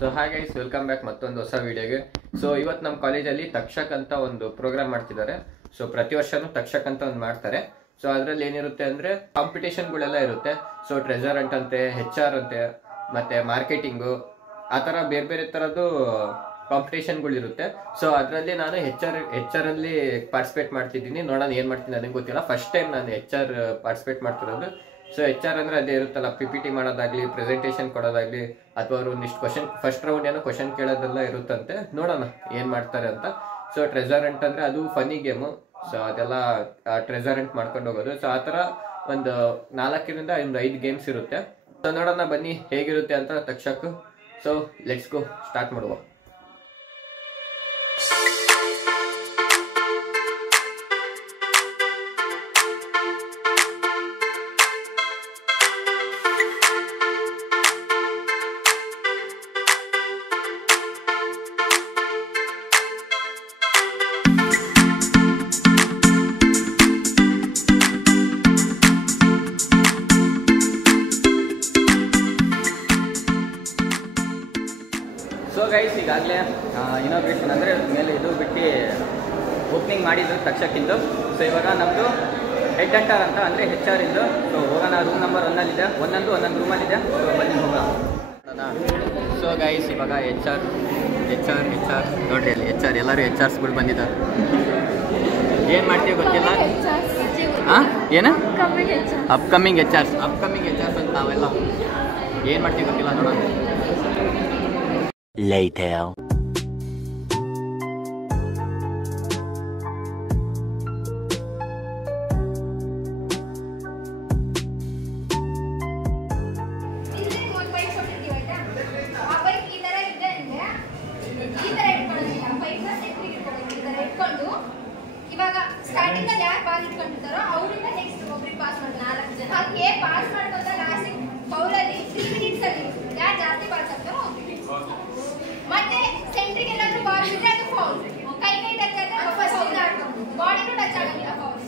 So hi guys, welcome back ಮತ್ತೊಂದು ಹೊಸ ವಿಡಿಯೋಗೆ. ಸೊ ಇವತ್ತು ನಮ್ಮ ಕಾಲೇಜಲ್ಲಿ ತಕ್ಷಕ್ ಅಂತ ಒಂದು ಪ್ರೋಗ್ರಾಮ್ ಮಾಡ್ತಿದ್ದಾರೆ. ಸೊ ಪ್ರತಿ ವರ್ಷನೂ ತಕ್ಷಕ್ ಅಂತ ಒಂದು ಮಾಡ್ತಾರೆ. ಸೊ ಅದರಲ್ಲಿ ಏನಿರುತ್ತೆ ಅಂದರೆ ಕಾಂಪಿಟೇಷನ್ಗಳೆಲ್ಲ ಇರುತ್ತೆ. ಸೊ ಟ್ರೆಜರ್ ಅಂತೆ, HR ಅಂತೆ, ಮತ್ತು ಮಾರ್ಕೆಟಿಂಗು, ಆ ಥರ ಬೇರೆ ಬೇರೆ ಥರದ್ದು ಕಾಂಪಿಟೇಷನ್ಗಳಿರುತ್ತೆ. ಸೊ ಅದರಲ್ಲಿ ನಾನು HR ಅಲ್ಲಿ ಪಾರ್ಟಿಸಿಪೇಟ್ ಮಾಡ್ತಿದ್ದೀನಿ. ನೋಡೋಣ ಏನು ಮಾಡ್ತೀನಿ ನನಗೆ ಗೊತ್ತಿಲ್ಲ. ಫಸ್ಟ್ ಟೈಮ್ ನಾನು HR ಪಾರ್ಟಿಸಿಪೇಟ್ ಮಾಡ್ತಿರೋದು. ಸೊ HR ಅಂದರೆ ಅದೇ ಇರುತ್ತಲ್ಲ, PPT ಮಾಡೋದಾಗಲಿ, ಪ್ರೆಸೆಂಟೇಷನ್ ಕೊಡೋದಾಗಲಿ, ಅಥವಾ ಅವರು ಒಂದಿಷ್ಟು ಕ್ವಶನ್, ಫಸ್ಟ್ ರೌಂಡ್ ಏನೋ ಕ್ವಶನ್ ಕೇಳೋದೆಲ್ಲ ಇರುತ್ತಂತೆ. ನೋಡೋಣ ಏನು ಮಾಡ್ತಾರೆ ಅಂತ. ಸೊ ಟ್ರೆಜರ್ ಅಂಟ್ ಅಂದರೆ ಅದು ಫನ್ನಿ ಗೇಮು. ಸೊ ಅದೆಲ್ಲ ಟ್ರೆಜರ್ ಅಂಟ್ ಮಾಡ್ಕೊಂಡು ಹೋಗೋದು. ಸೊ ಆ ಥರ ಒಂದು 4ರಿಂದ 5 ಗೇಮ್ಸ್ ಇರುತ್ತೆ. ಸೊ ನೋಡೋಣ ಬನ್ನಿ ಹೇಗಿರುತ್ತೆ ಅಂತ ತಕ್ಷಕ್. ಸೊ ಲೆಟ್ಸ್ ಗೋ, ಸ್ಟಾರ್ಟ್ ಮಾಡುವ. ಸೊ ಗೈಸ್, ಈಗಾಗಲೇ ಇನಾಗ್ರೇಷನ್ ಅಂದರೆ ಮೇಲೆ ಇದು ಬಿಟ್ಟು ಓಪನಿಂಗ್ ಮಾಡಿದ್ದು ತಕ್ಷಕ್ಕಿಂದು. ಸೊ ಇವಾಗ ನಮ್ಮದು ಹೆಡ್ ಹಂಟರ್ ಅಂತ ಅಂದರೆ HR ಇಂದು. ಸೊ ಹೋಗೋಣ, ರೂಮ್ ನಂಬರ್ 1ಅಲ್ಲಿದೆ, ಒಂದೊಂದು ರೂಮಲ್ಲಿದೆ. ಸೊ ಬನ್ನಿ ಹೋಗೋಣ. ಸೊ ಗೈಸ್, ಇವಾಗ HR ನೋಡ್ರಿ, ಅಲ್ಲಿ ಎಲ್ಲರೂ HRಸ್ಗಳು ಬಂದಿದ್ದಾರೆ. ಏನು ಮಾಡ್ತೀವಿ ಗೊತ್ತಿಲ್ಲ. ಹಾಂ, ಏನು ಅಪ್ಕಮಿಂಗ್ HRs ಅಂತ ನಾವೆಲ್ಲ ಏನು ಮಾಡ್ತೀವಿ ಗೊತ್ತಿಲ್ಲ, ನೋಡೋಣ. Later. ಇವಾಗ ಸ್ಟಾರ್ಟಿಂಗ್ ಅಲ್ಲಿ ಯಾರು ಬಾಲ್ ಇಟ್ಕೊಂಡಿರ್ತಾರೋ ಅವರಿಂದ ನೆಕ್ಸ್ಟ್ ಒಬ್ರಿಗೆ ಪಾಸ್ ಮಾಡಿ 4 ಜನ ಹಾಗೆ ಪಾಸ್ ಮಾಡ್ಕೊಂಡ ಲಾಸ್ಟ್ ಬೌಲಲ್ಲಿ 3 ಮಿನಿಟ್ಸ್ ಅಲ್ಲಿ ಯಾರು ಜಾಸ್ತಿ ಪಾಸ್ ಆಗ್ತಾರೋ ಮತ್ತೆ ಸೆಂಟ್ರಿಗೆ ಏನಾದ್ರು ಬಾಲ್ ಬಿಟ್ರೆ ಅದು ಫೌಲ್. ಕೈ ಟಚ್ ಆದ್ರೆ ಫಸ್ಟ್ ಫೌಲ್ ಆಡ್ಕೊಂಡು, ಬಾಡಿನೂ ಟಚ್ ಆಗಂಗಿಲ್ಲ, ಫೌಲ್.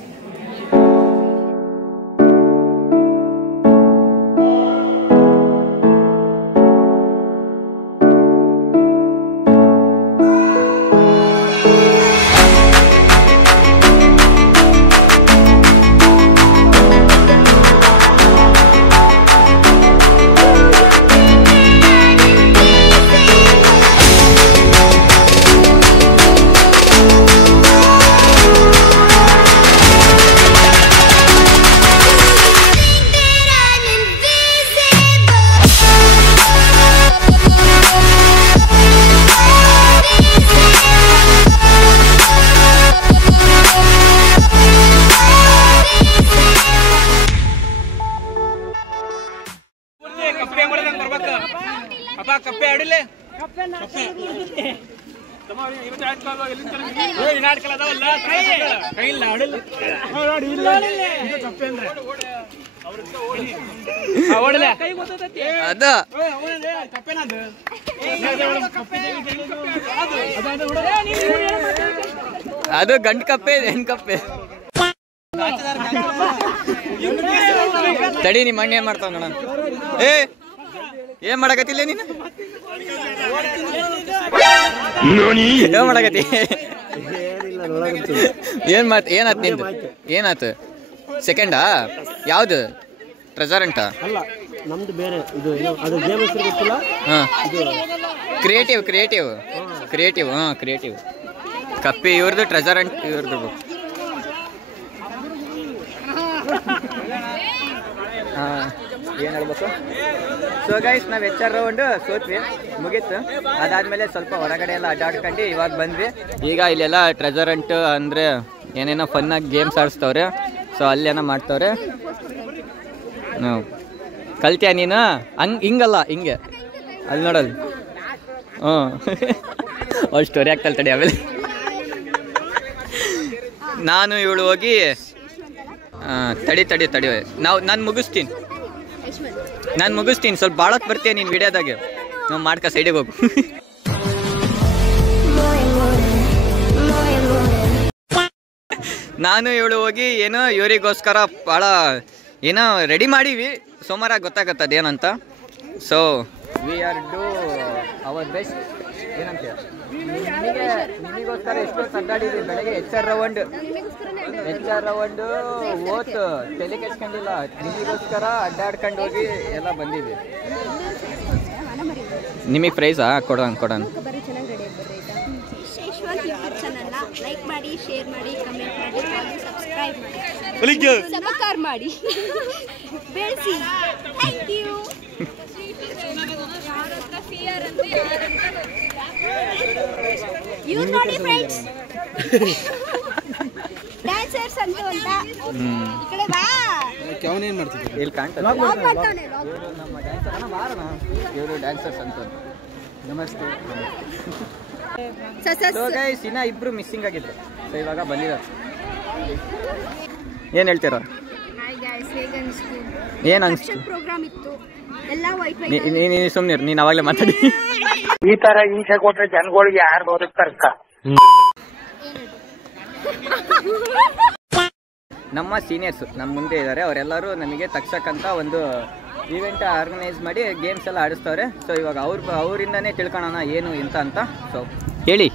ಕಪ್ಪೆ ಆಡಿಲೆ ಅದು ಗಂಡು ಕಪ್ಪೆ, ಹೆಣ್ಣು ಕಪ್ಪೆ. ತಡಿ, ನಿಮ್ಮ ಅಣ್ಣ ಏನ್ ಮಾಡ್ತಾವ ನೋಡ. ಏನ್ ಮಾಡಕತ್ತಿಲ್ಲ ನೀನು? ಏನ್ ಮಾಡಕತ್ತಿ? ಏನಾತ್ ನಿಂದು? ಏನಾತು? ಸೆಕೆಂಡಾ? ಯಾವ್ದು? ಟ್ರೆಜರೆಂಟಾ? ಅಲ್ಲ, ನಮ್ದು ಬೇರೆ. ಇದು ಅದು ಗೇಮ್ ಹೆಸರು ಗೊತ್ತಿಲ್ಲ. ಹಾಂ, ಕ್ರಿಯೇಟಿವ್. ಹಾಂ, ಕ್ರಿಯೇಟಿವ್. ಕಪ್ಪಿ ಇವ್ರದ್ದು, ಟ್ರೆಜರೆಂಟ್ ಇವ್ರದ್ದು. ಹಾಂ, ಏನು ಹೇಳ್ಬೇಕು? ಸೊ ಗೈಸ್, ನಾವು HR ರೌಂಡ್ ಸೋತ್ವಿ, ಮುಗೀತು. ಅದಾದಮೇಲೆ ಸ್ವಲ್ಪ ಹೊರಗಡೆ ಎಲ್ಲ ಅಡ್ಡಾಡ್ಕೊಂಡು ಇವಾಗ ಬಂದ್ವಿ. ಈಗ ಇಲ್ಲೆಲ್ಲ ಟ್ರೆಜರೆಂಟ್ ಅಂದರೆ ಏನೇನೋ ಫನ್ನಾಗಿ ಗೇಮ್ಸ್ ಆಡಿಸ್ತವ್ರೆ. ಸೊ ಅಲ್ಲೇನೋ ಮಾಡ್ತವ್ರೆ. ಕಲ್ತ್ಯಾ ನೀನು? ಹಿಂಗಲ್ಲ, ಹಿಂಗೆ ಅಲ್ಲಿ ನೋಡಲ್ಲ. ಹ್ಞೂ ಅವ್ಳು ಸ್ಟೋರಿ ಆಗ್ತಲ್ಲ, ತಡಿ. ಆಮೇಲೆ ನಾನು ಇವಳು ಹೋಗಿ ತಡಿ ನಾನು ಮುಗಿಸ್ತೀನಿ. ಸ್ವಲ್ಪ ಭಾಳತ್ ಬರ್ತೀಯ ನೀನು ವಿಡಿಯೋದಾಗೆ. ನಾವು ಮಾಡ್ಕ ಸೈಡಿಗೆ ಹೋಗು. ನಾನು ಇವಳು ಹೋಗಿ ಏನೋ ಇವರಿಗೋಸ್ಕರ ಭಾಳ ಏನೋ ರೆಡಿ ಮಾಡೀವಿ. ಸೋಮವಾರ ಗೊತ್ತಾಗತ್ತದ ಏನಂತ. ಸೊ ವಿ ಆರ್ ಡೂ ಅವತ್ತು ಬೆಸ್ಟ್ ಏನಂತೀಯ? ನಿಮಗೋಸ್ಕರ ಎಷ್ಟೊತ್ತು ಅಡ್ಡಾಡಿದ್ವಿ ಬೆಳಗ್ಗೆ. ಎಚ್ ಆರ್ ರೌಂಡು ಓತು ತಲೆ ಕೆಡ್ಸ್ಕೊಂಡಿಲ್ಲ. ನಿಮಗೋಸ್ಕರ ಅಡ್ಡಾಡ್ಕೊಂಡು ಹೋಗಿ ಎಲ್ಲ ಬಂದಿದ್ವಿ. ನಿಮಗೆ ಪ್ರೈಸಾ? ಕೊಡೋಣ. ಬರ್ರಿ, ಚೆನ್ನಾಗಿ ರೆಡಿ ಆಗ್ಬರ್ರಿ ಆಯ್ತಾ. ಯಶವಂತ್ ಯೂಟ್ಯೂಬ್ ಚಾನಲ್ನ ಲೈಕ್ ಮಾಡಿ, ಶೇರ್ ಮಾಡಿ, ಕಮೆಂಟ್ ಮಾಡಿ, ಸಬ್ಸ್ಕ್ರೈಬ್ ಮಾಡಿ, ಸಬ್ಸ್ಕ್ರೈಬ್ ಮಾಡಿ ಬೆಳೆಸಿ. Thank you. ಇವ್ರು ನೋಡಿ ಫ್ರೆಂಡ್ಸ್, ಡ್ಯಾನ್ಸರ್ಸ್ ಅಂತ ಈ ಕಡೆ ಬಾ. ಅವನೇನು ಮಾಡ್ತಿದ್ದೆ? ಇಲ್ಲಿ ಕಾಣ್ತದೆ ಮಾಡ್ತಾವನೆ ನಮ್ಮ ಡ್ಯಾನ್ಸರ್. ಇವರು ಡ್ಯಾನ್ಸರ್ಸ್ ಅಂತ. ನಮಸ್ತೆ. ಸೊ ಗೈಸ್, ಇನ್ನ ಇಬ್ರು ಮಿಸ್ಸಿಂಗ್ ಆಗಿದ್ರು. ಸೊ ಇವಾಗ ಬಂದಿದ್ದಾರೆ. ಏನು ಹೇಳ್ತೀರಾ? ಏನು ಅನಿಸ್ತು? ಪ್ರೋಗ್ರಾಮ್ ಇತ್ತು ಎಲ್ಲ ವೈಟ್ ನೀನು ಸುಮ್ಮನೆ ನೀನು ಅವಾಗಲೇ ಮಾತಾಡಿ. ಈ ತರ ಹಿಂಸೆ ಕೊಟ್ರೆ ಜನಗಳಿಗೆ ಯಾರು ಬದುಕ್ತಾರಕ್ಕ? ನಮ್ಮ ಸೀನಿಯರ್ಸ್ ನಮ್ಮ ಮುಂದೆ ಇದ್ದಾರೆ. ಅವರೆಲ್ಲರೂ ನಮಗೆ ತಕ್ಷಕಂತ ಒಂದು ಈವೆಂಟ್ ಆರ್ಗನೈಸ್ ಮಾಡಿ ಗೇಮ್ಸ್ ಎಲ್ಲ ಆಡಿಸ್ತವ್ರೆ. ಸೊ ಇವಾಗ ಅವರಿಂದನೇ ತಿಳ್ಕೊಳ್ಳೋಣ ಏನು ಎಂತ ಅಂತ. ಸೊ ಹೇಳಿ.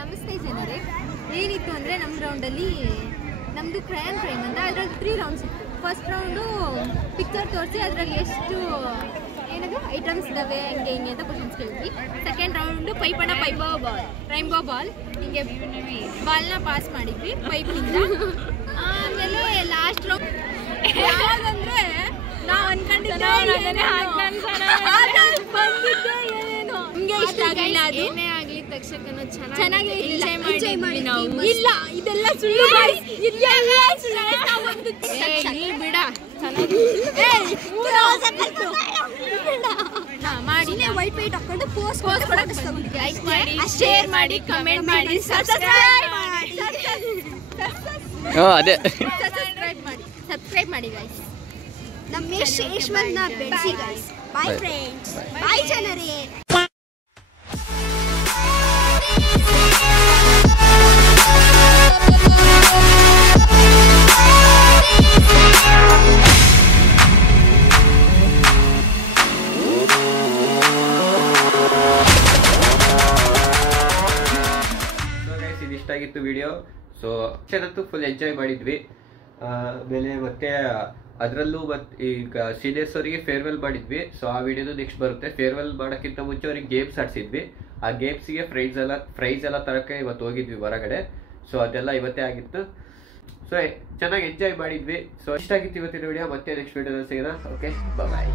ನಮಸ್ತೆ ಜನರೇ. ಏನಿತ್ತು ಅಂದರೆ ನಮ್ಮ ರೌಂಡಲ್ಲಿ ನಮ್ಮದು ಕ್ರಯನ್ ಕ್ರೈಮ್ ಅಂತ, ಅದರಲ್ಲಿ 3 ರೌಂಡ್ಸ್ ಇತ್ತು. ಫಸ್ಟ್ ರೌಂಡು ಪಿಕ್ಚರ್ ತೋರಿಸಿ ಅದರಲ್ಲಿ ಎಷ್ಟು ಏನದು ಐಟಮ್ಸ್ ಇದ್ದಾವೆ ಹಂಗೆ ಹಿಂಗೆ ಅಂತ ಕ್ವಶನ್ಸ್ ಕೇಳಿದ್ವಿ. ಸೆಕೆಂಡ್ ರೌಂಡು ಪೈಪಣ ರೈನ್ಬೋ ಬಾಲ್ ಹಿಂಗೆ ಬಾಲ್ನ ಪಾಸ್ ಮಾಡಿದ್ವಿ ಪೈಪ್ನಿಂದ. ಆಮೇಲೆ ಲಾಸ್ಟ್ ರೌಂಡ್ ಯಾವಾಗಂದರೆ ನಾವು ಅನ್ಕೊಂಡಿದ್ದೆ ನಿಮಗೆ ಇಷ್ಟ ಆಗಿಲ್ಲ. ಅದು ಏನೇ ಆಗಲಿ ತಕ್ಷಕನು ಚೆನ್ನಾಗಿ ಎಂಜಾಯ್ ಮಾಡಿದ್ವಿ ನಾವು. ಇಲ್ಲ ಇದೆಲ್ಲ ಸುಳ್ಳು ಬಿಡ. ಮಾಡಿ ವೈಟ್ ವೈಟ್ ಹಾಕೊಂಡು ಪೋಸ್ಟ್ ಮಾಡಿ, ಶೇರ್ ಮಾಡಿ, ಕಮೆಂಟ್ ಮಾಡಿ, ಸಬ್ಸ್ಕ್ರೈಬ್ ಮಾಡಿ ಗೈಸ್. ನಮ್ಮ ಯಶವಂತನ ಬೆಳೆಸಿ ಗೈಸ್. ಬಾಯ್ ಫ್ರೆಂಡ್ಸ್, ಬಾಯ್ ಜನರೇ. ಇದಿಷ್ಟಾಗಿತ್ತು ವಿಡಿಯೋ. ಸೊ ಅಕ್ಷರತ್ತು ಫುಲ್ ಎಂಜಾಯ್ ಮಾಡಿದ್ವಿ. ಆಮೇಲೆ ಮತ್ತೆ ಅದರಲ್ಲೂ ಈಗ ಸೀನಿಯರ್ಸ್ ಅವರಿಗೆ ಫೇರ್ವೆಲ್ ಮಾಡಿದ್ವಿ. ಸೊ ಆ ವಿಡಿಯೋದು ನೆಕ್ಸ್ಟ್ ಬರುತ್ತೆ. ಫೇರ್ವೆಲ್ ಮಾಡೋಕ್ಕಿಂತ ಮುಂಚೆ ಅವ್ರಿಗೆ ಗೇಮ್ಸ್ ಆಡಿಸಿದ್ವಿ. ಆ ಗೇಮ್ಸ್ಗೆ ಪ್ರೈಸ್ ಎಲ್ಲ ತರಕ್ಕೆ ಇವತ್ತು ಹೋಗಿದ್ವಿ ಹೊರಗಡೆ. ಸೊ ಅದೆಲ್ಲ ಇವತ್ತೇ ಆಗಿತ್ತು. ಸೊ ಚೆನ್ನಾಗಿ ಎಂಜಾಯ್ ಮಾಡಿದ್ವಿ. ಸೊ ಇಷ್ಟಾಗಿತ್ತು ಇವತ್ತಿನ ವಿಡಿಯೋ. ಮತ್ತೆ ನೆಕ್ಸ್ಟ್ ವಿಡಿಯೋದಲ್ಲಿ ಸಿಗೋಣ. ಓಕೆ, ಬಾಯ್.